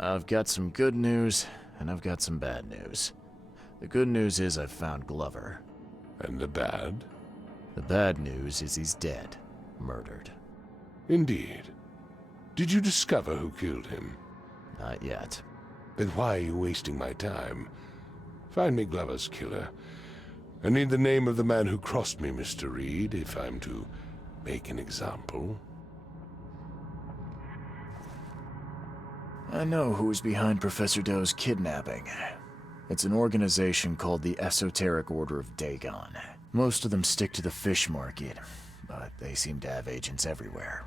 I've got some good news, and I've got some bad news. The good news is I've found Glover. And the bad? The bad news is he's dead. Murdered. Indeed. Did you discover who killed him? Not yet. Then why are you wasting my time? Find me Glover's killer. I need the name of the man who crossed me, Mr. Reed, if I'm to make an example. I know who's behind Professor Doe's kidnapping. It's an organization called the Esoteric Order of Dagon. Most of them stick to the fish market, but they seem to have agents everywhere.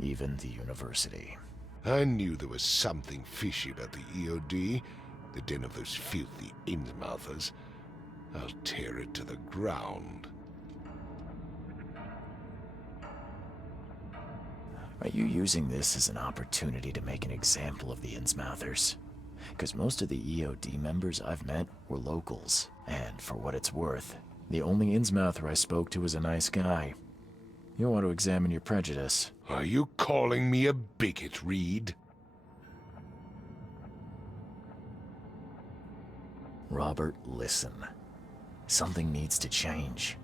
Even the university. I knew there was something fishy about the EOD, the den of those filthy Innsmouthers. I'll tear it to the ground. Are you using this as an opportunity to make an example of the Innsmouthers? Because most of the EOD members I've met were locals, and for what it's worth, the only Innsmouther I spoke to was a nice guy. You'll want to examine your prejudice. Are you calling me a bigot, Reed? Robert, listen. Something needs to change.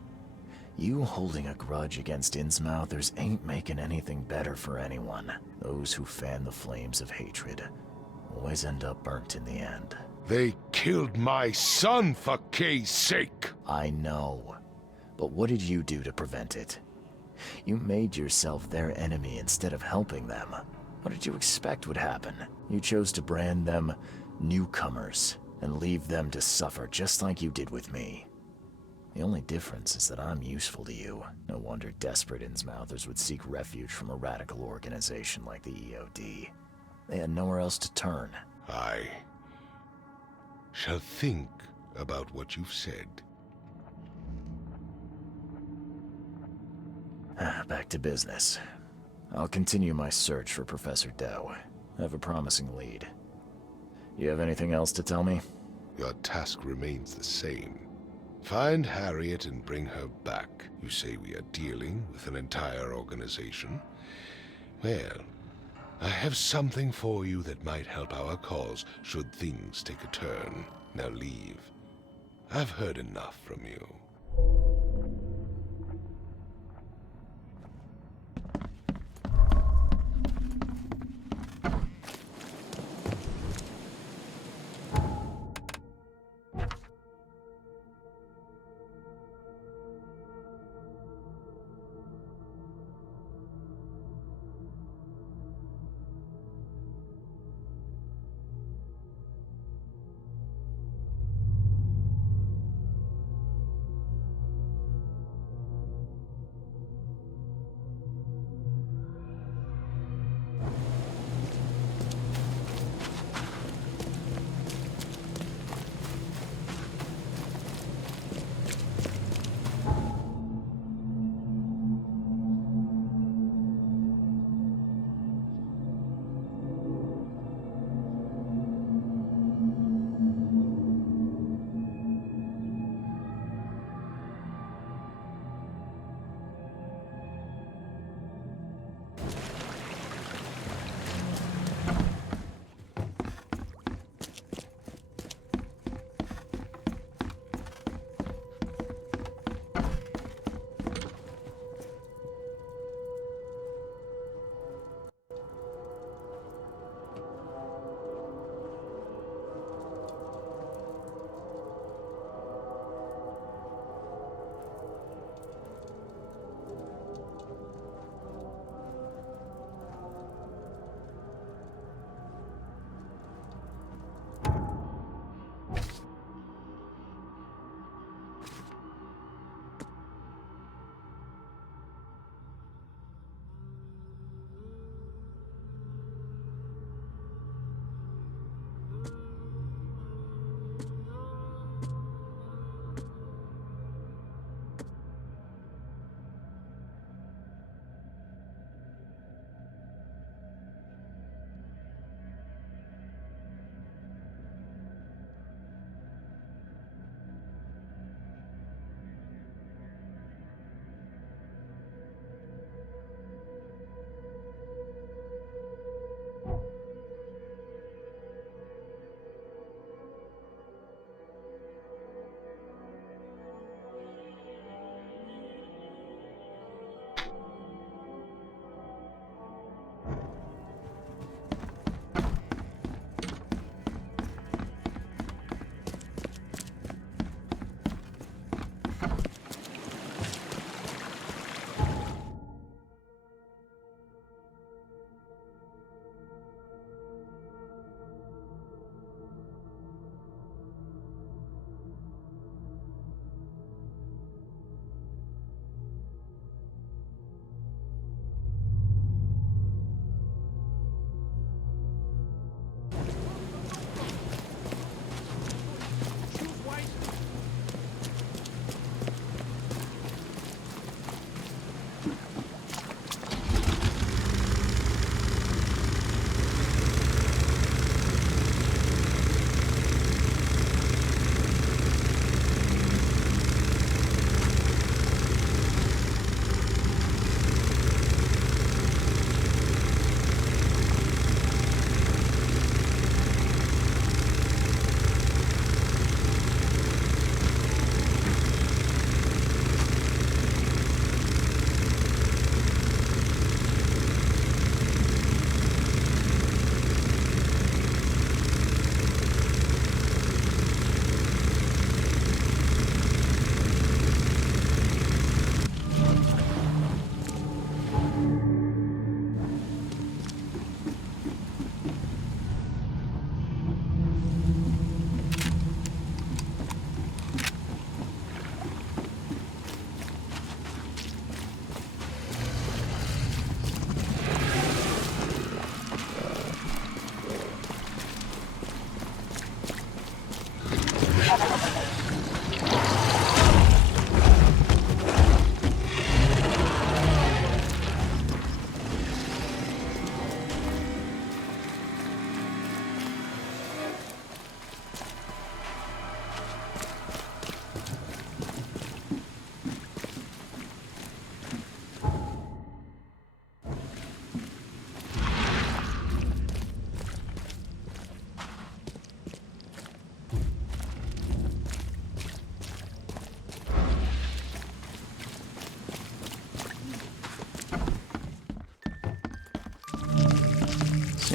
You holding a grudge against Innsmouthers ain't making anything better for anyone. Those who fan the flames of hatred always end up burnt in the end. They killed my son, for Kay's sake! I know. But what did you do to prevent it? You made yourself their enemy instead of helping them. What did you expect would happen? You chose to brand them newcomers and leave them to suffer just like you did with me. The only difference is that I'm useful to you. No wonder desperate Innsmouthers would seek refuge from a radical organization like the EOD. They had nowhere else to turn. I shall think about what you've said. Back to business. I'll continue my search for Professor Doe. I have a promising lead. You have anything else to tell me? Your task remains the same. Find Harriet and bring her back. You say we are dealing with an entire organization? Well, I have something for you that might help our cause should things take a turn. Now leave. I've heard enough from you.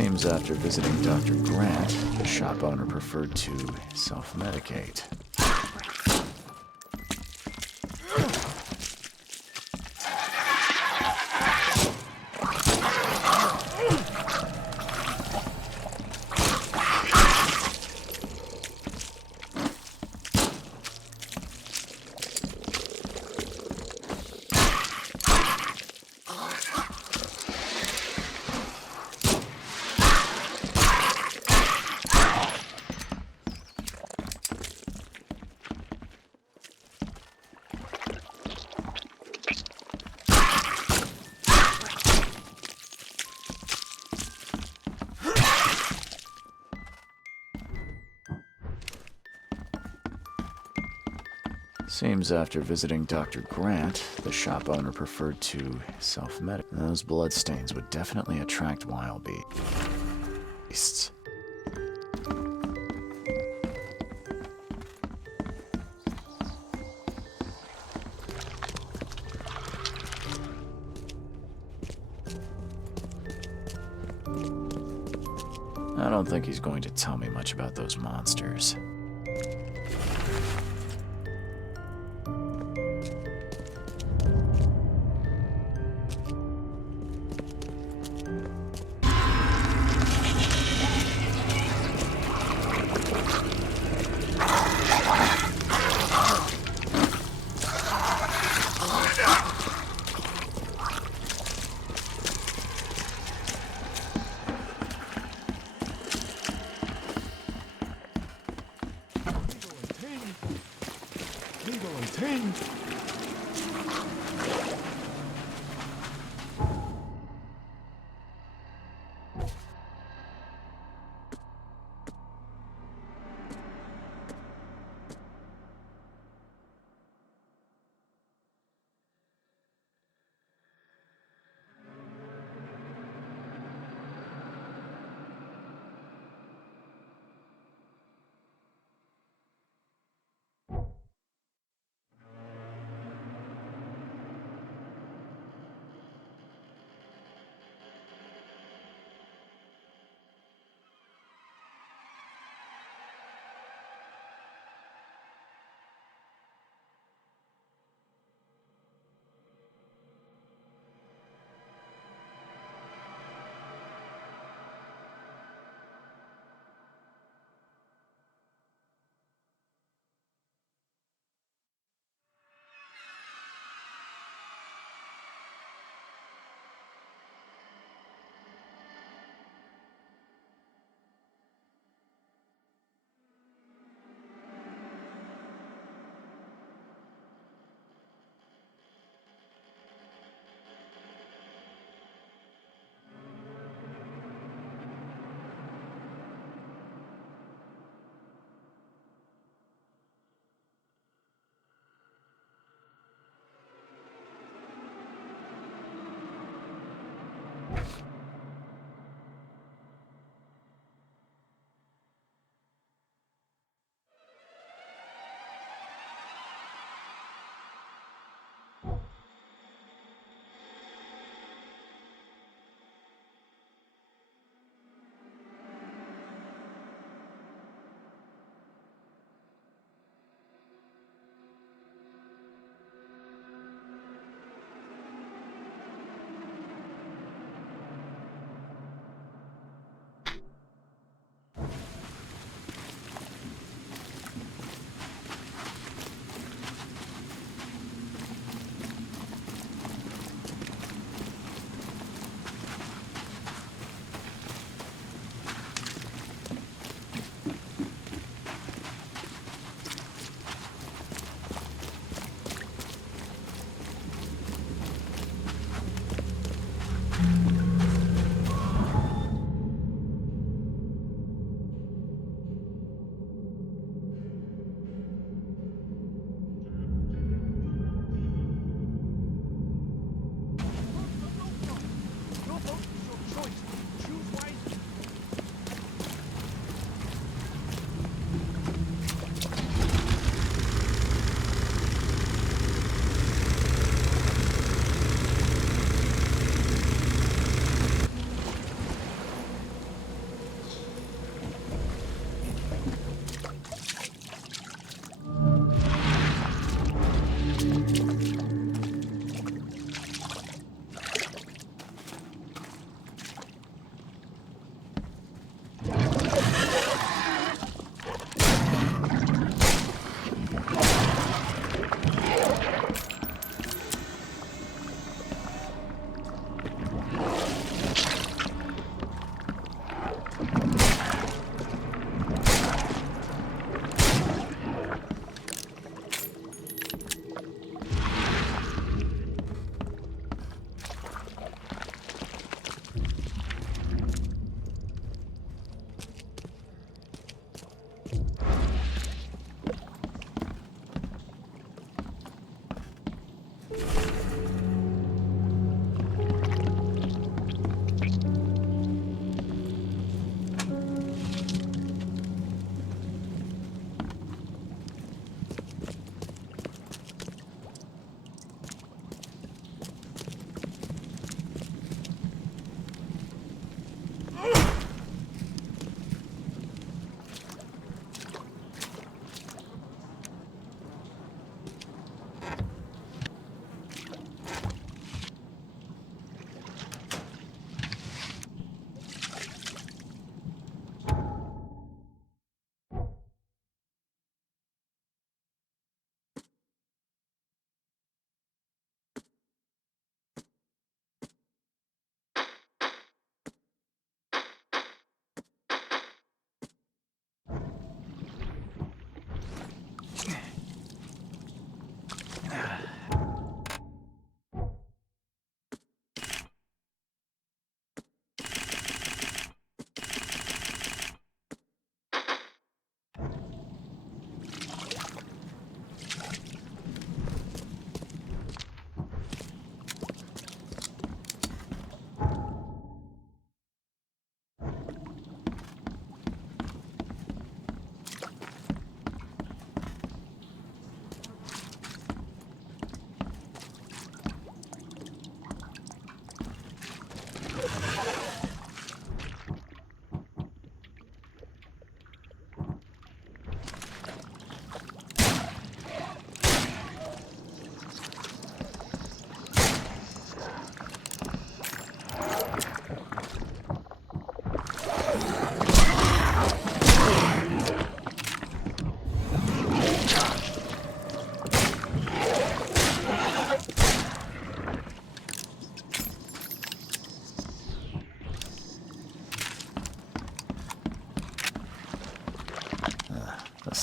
Seems after visiting Dr. Grant, the shop owner preferred to self-medicate. Seems after visiting Dr. Grant, the shop owner preferred to self-medicate. Those bloodstains would definitely attract wild beasts. I don't think he's going to tell me much about those monsters.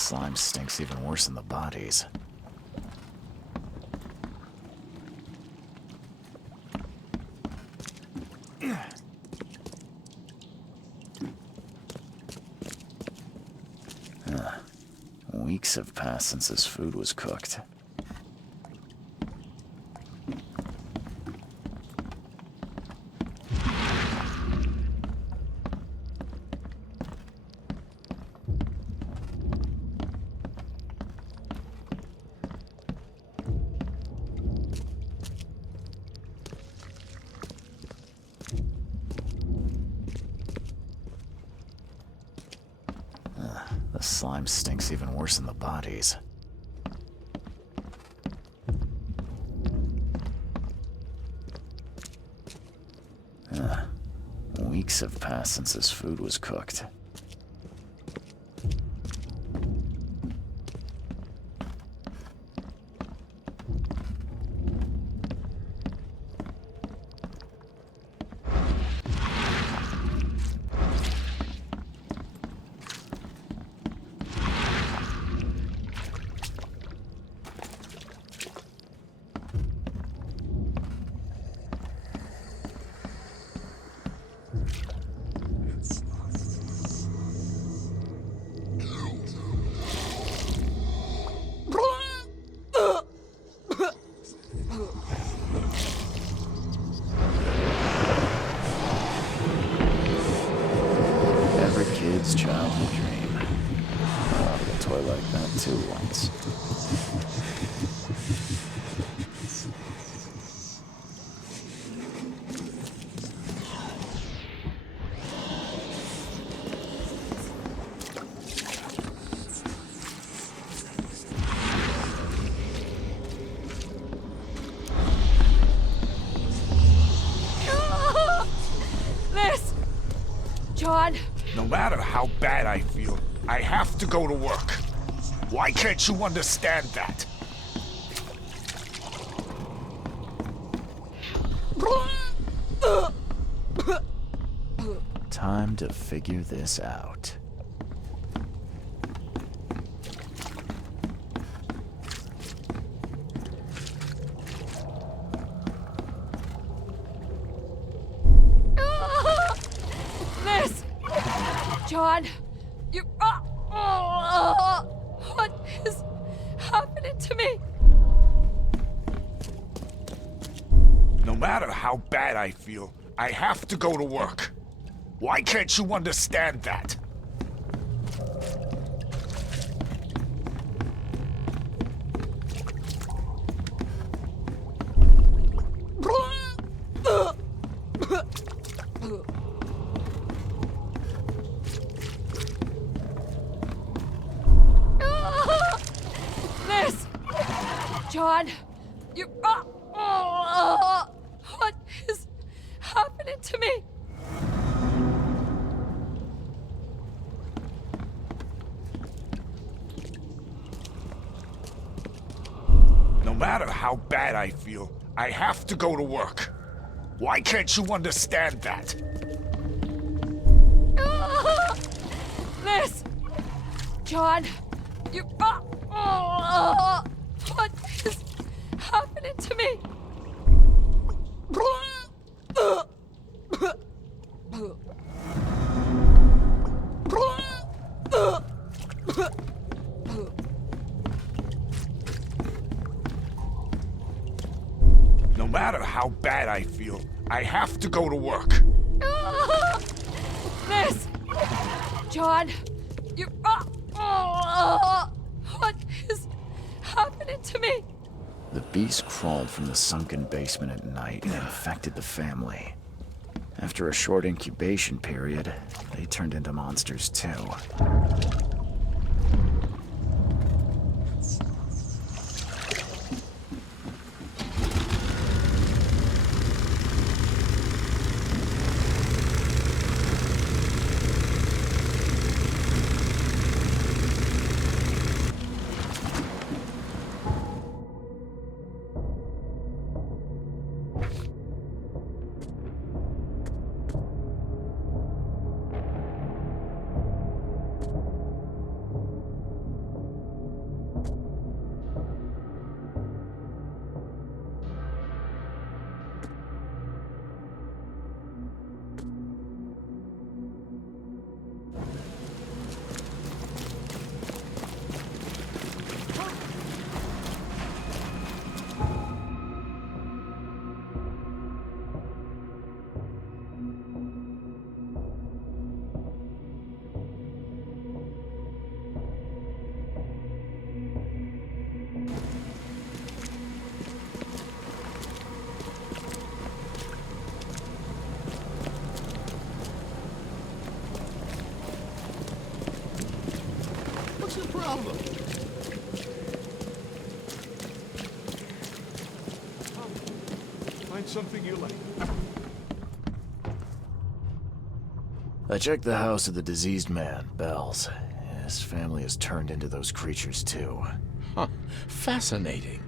slime stinks even worse than the bodies. Weeks have passed since this food was cooked. The slime stinks even worse than the bodies. Weeks have passed since this food was cooked. Every kid's childhood dream. I wanted a toy like that too once. This! John! No matter how bad I feel, I have to go to work. Why can't you understand that? Time to figure this out. This! John! You... what is happening to me? No matter how bad I feel, I have to go to work. Why can't you understand that? This! John! You... what is happening to me? No matter how bad I feel, I have to go to work. Why can't you understand that? This! John! You... what is happening to me? No matter how bad I feel, I have to go to work. This! John! You... what is happening to me? The beast crawled from the sunken basement at night and infected the family. After a short incubation period, they turned into monsters too. something you like. I checked the house of the diseased man, Bells. His family has turned into those creatures too. Huh. Fascinating.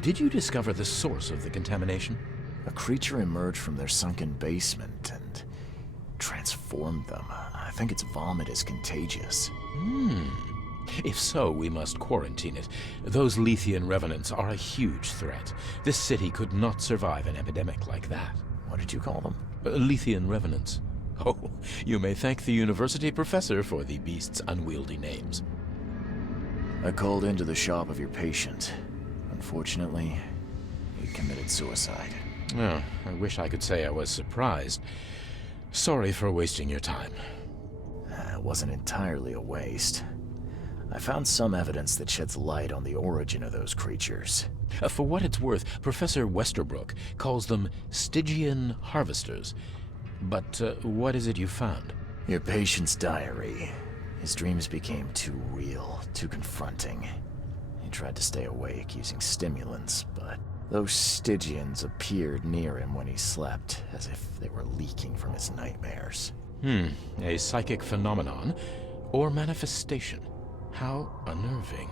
Did you discover the source of the contamination? A creature emerged from their sunken basement and transformed them. I think its vomit is contagious. If so, we must quarantine it. Those Lethian revenants are a huge threat. This city could not survive an epidemic like that. What did you call them? Lethian revenants. Oh, you may thank the university professor for the beast's unwieldy names. I called into the shop of your patient. Unfortunately, he committed suicide. Oh, I wish I could say I was surprised. Sorry for wasting your time. It wasn't entirely a waste. I found some evidence that sheds light on the origin of those creatures. For what it's worth, Professor Westerbrook calls them Stygian harvesters. But what is it you found? Your patient's diary. His dreams became too real, too confronting. He tried to stay awake using stimulants, but those Stygians appeared near him when he slept, as if they were leaking from his nightmares. A psychic phenomenon or manifestation. How unnerving.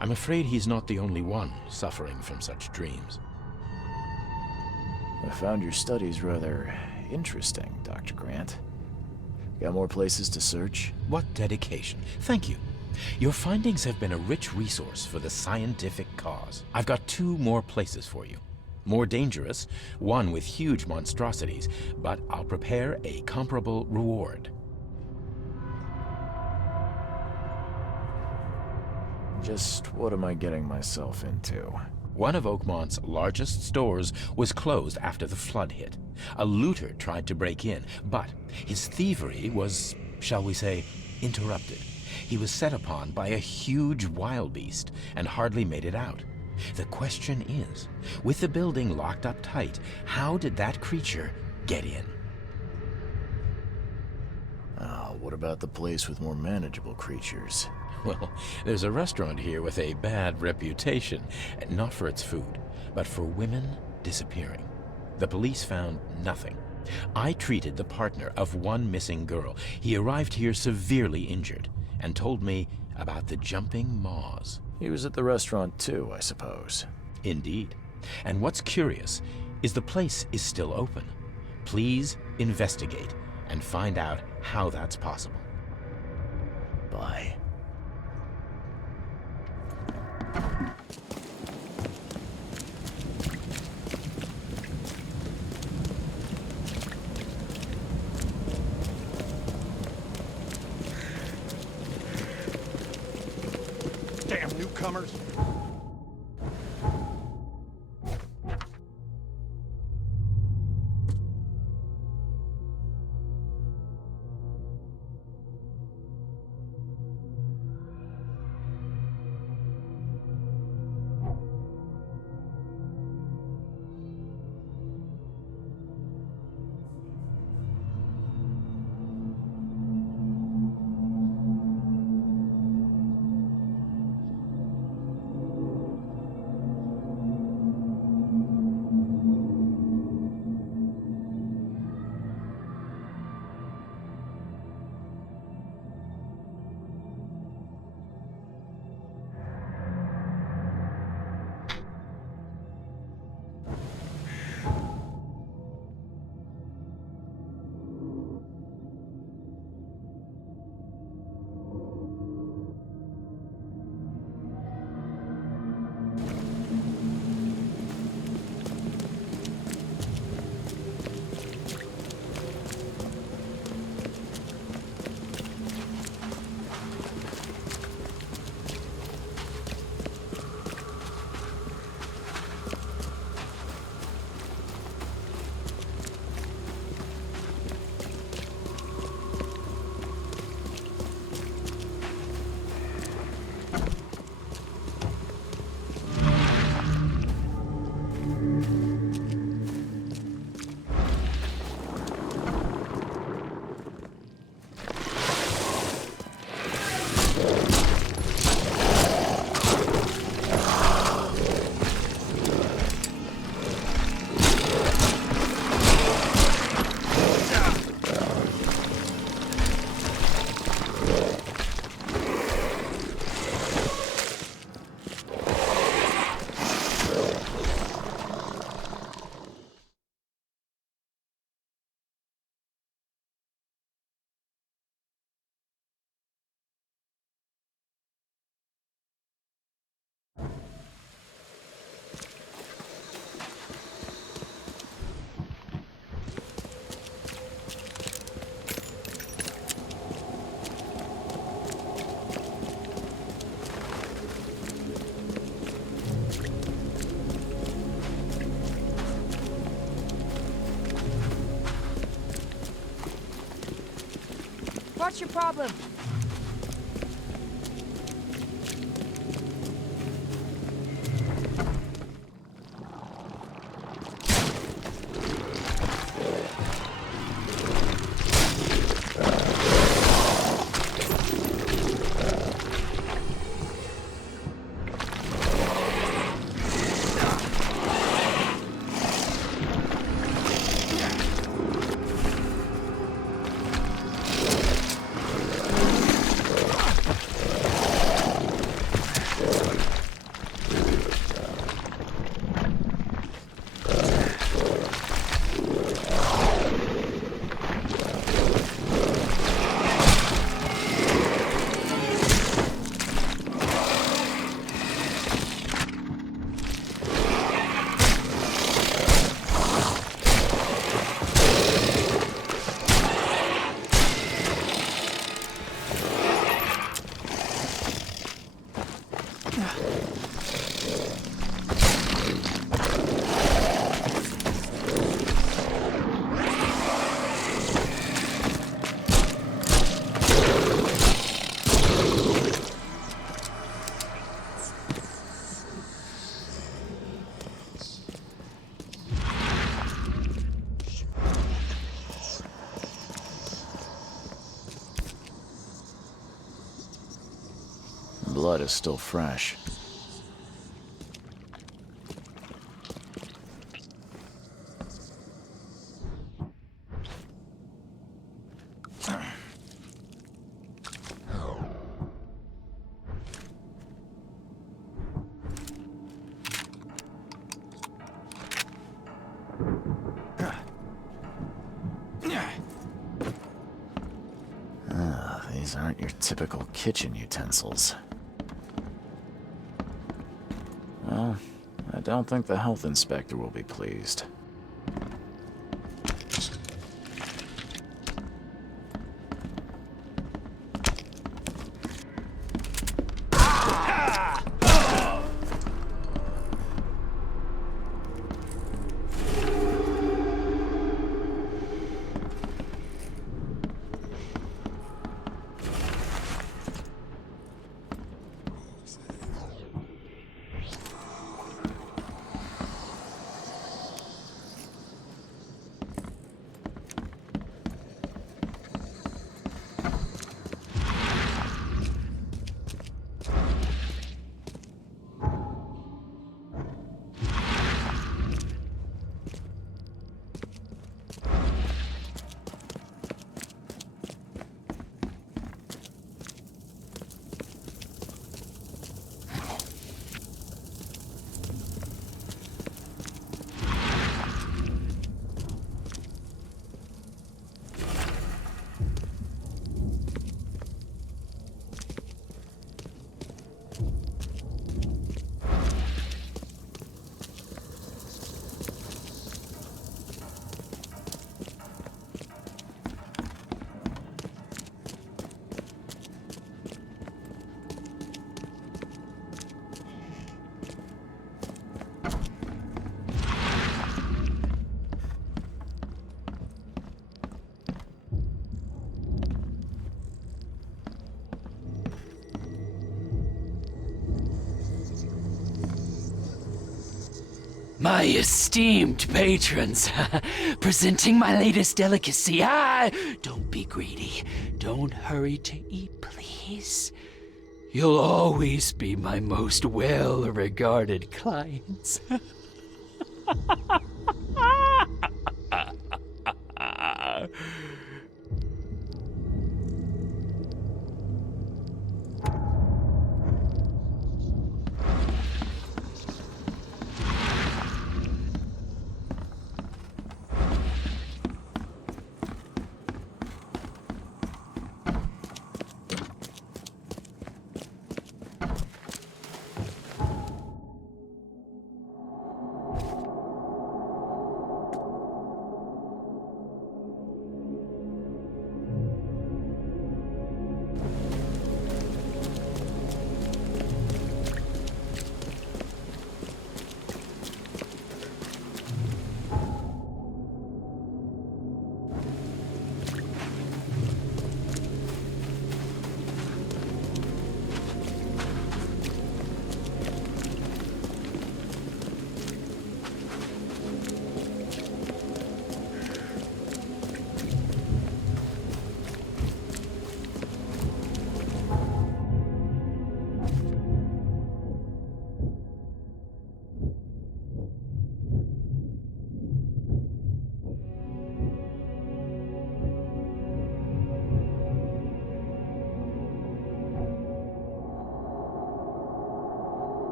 I'm afraid he's not the only one suffering from such dreams. I found your studies rather interesting, Dr. Grant. Got more places to search? What dedication. Thank you. Your findings have been a rich resource for the scientific cause. I've got 2 more places for you. More dangerous, one with huge monstrosities, but I'll prepare a comparable reward. Just what am I getting myself into? One of Oakmont's largest stores was closed after the flood hit. A looter tried to break in, but his thievery was, shall we say, interrupted. He was set upon by a huge wild beast and hardly made it out. The question is, with the building locked up tight, how did that creature get in? What about the place with more manageable creatures? Well, there's a restaurant here with a bad reputation, not for its food, but for women disappearing. The police found nothing. I treated the partner of one missing girl. He arrived here severely injured and told me about the jumping maws. He was at the restaurant too, I suppose. Indeed. And what's curious is the place is still open. Please investigate and find out how that's possible. Bye. Damn newcomers. what's your problem? Blood is still fresh. These aren't your typical kitchen utensils. Well, I don't think the health inspector will be pleased. My esteemed patrons, presenting my latest delicacy. Don't be greedy. Don't hurry to eat, please. You'll always be my most well-regarded clients.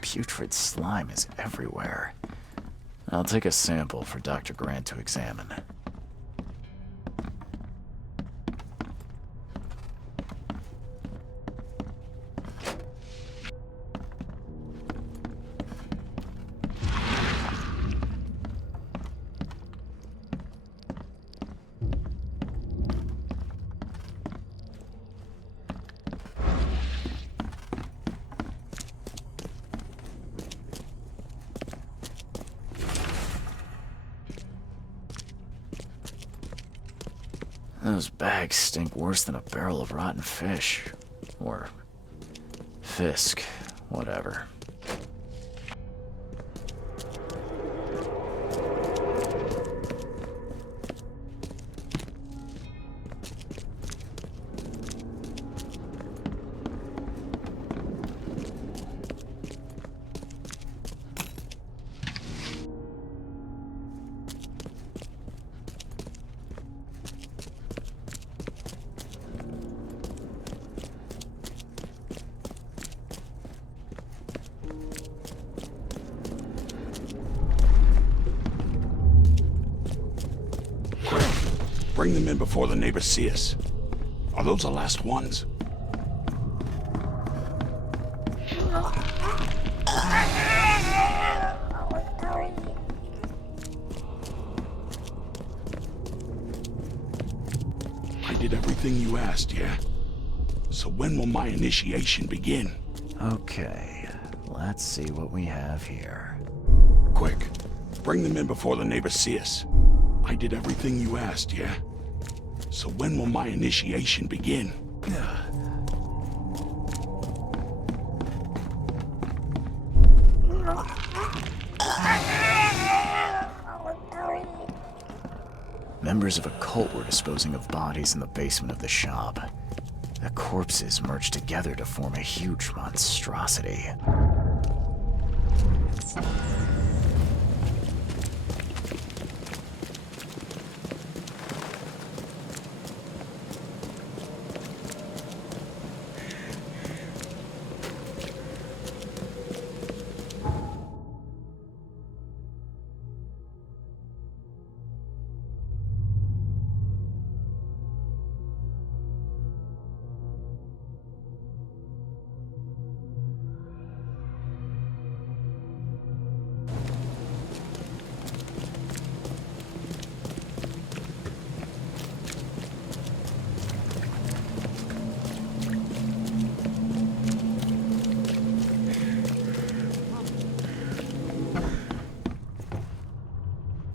This putrid slime is everywhere. I'll take a sample for Dr. Grant to examine. Those bags stink worse than a barrel of rotten fish. Or Fisk, whatever. Bring them in before the neighbors see us. Are those the last ones? I did everything you asked, yeah? So when will my initiation begin? Okay, let's see what we have here. Quick, bring them in before the neighbors see us. I did everything you asked, yeah? So when will my initiation begin? Members of a cult were disposing of bodies in the basement of the shop. The corpses merged together to form a huge monstrosity.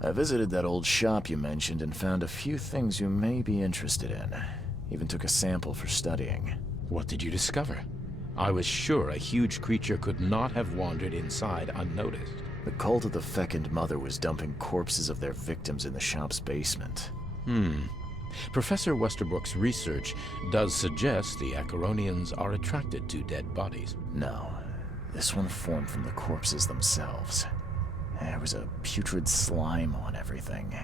I visited that old shop you mentioned and found a few things you may be interested in. Even took a sample for studying. What did you discover? I was sure a huge creature could not have wandered inside unnoticed. The cult of the Fecund Mother was dumping corpses of their victims in the shop's basement. Professor Westerbrook's research does suggest the Acheronians are attracted to dead bodies. No, this one formed from the corpses themselves. There was a putrid slime on everything.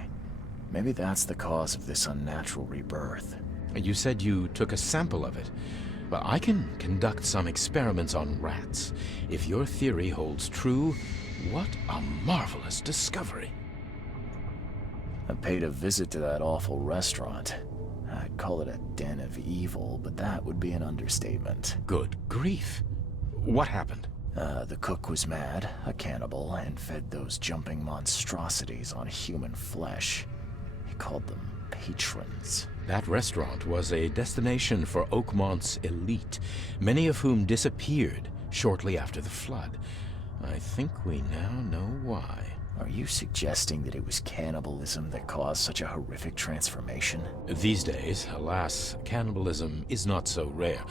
Maybe that's the cause of this unnatural rebirth. You said you took a sample of it. Well, I can conduct some experiments on rats. If your theory holds true, what a marvelous discovery. I paid a visit to that awful restaurant. I'd call it a den of evil, but that would be an understatement. Good grief. What happened? The cook was mad, a cannibal, and fed those jumping monstrosities on human flesh. He called them patrons. That restaurant was a destination for Oakmont's elite, many of whom disappeared shortly after the flood. I think we now know why. Are you suggesting that it was cannibalism that caused such a horrific transformation? These days, alas, cannibalism is not so rare.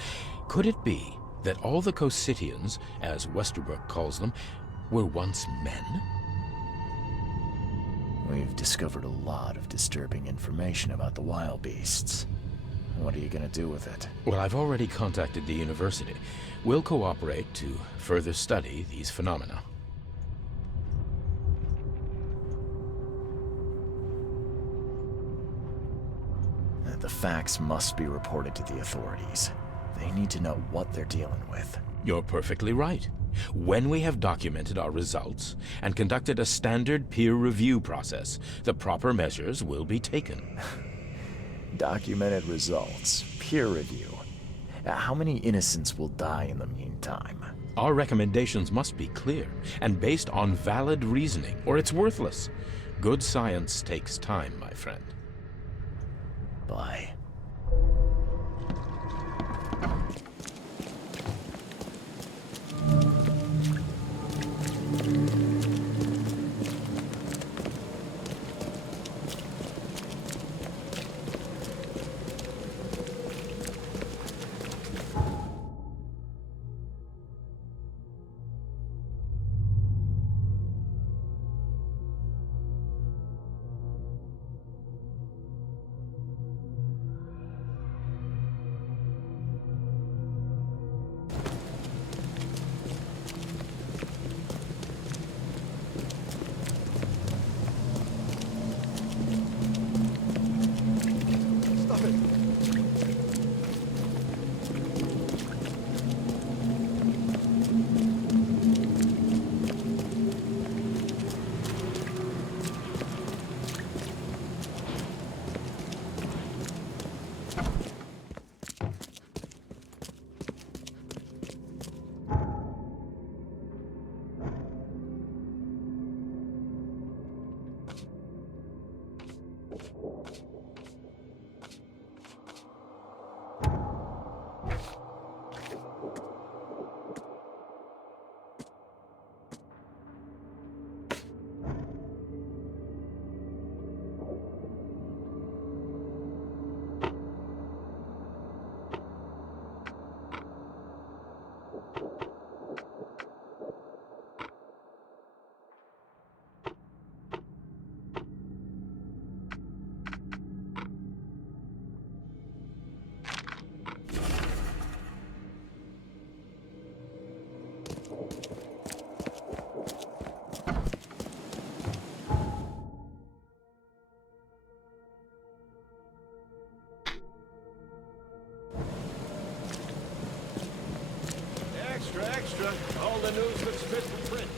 Could it be that all the Cositians, as Westerbrook calls them, were once men? We've discovered a lot of disturbing information about the wild beasts. What are you gonna do with it? Well, I've already contacted the university. We'll cooperate to further study these phenomena. The facts must be reported to the authorities. They need to know what they're dealing with. You're perfectly right. When we have documented our results and conducted a standard peer review process, the proper measures will be taken. Documented results. Peer review. How many innocents will die in the meantime? Our recommendations must be clear and based on valid reasoning, or it's worthless. Good science takes time, my friend. Bye. Extra, all the news that's fit for print.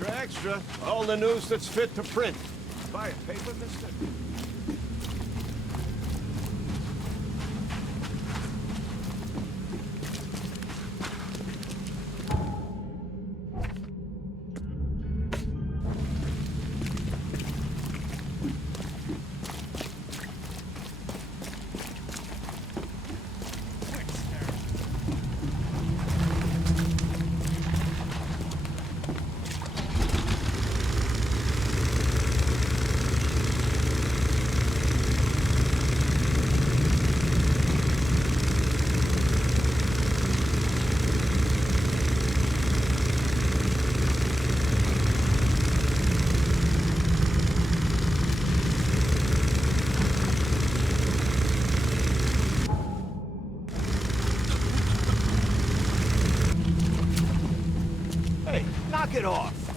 Extra, all the news that's fit to print. Buy a paper, mister? Knock it off!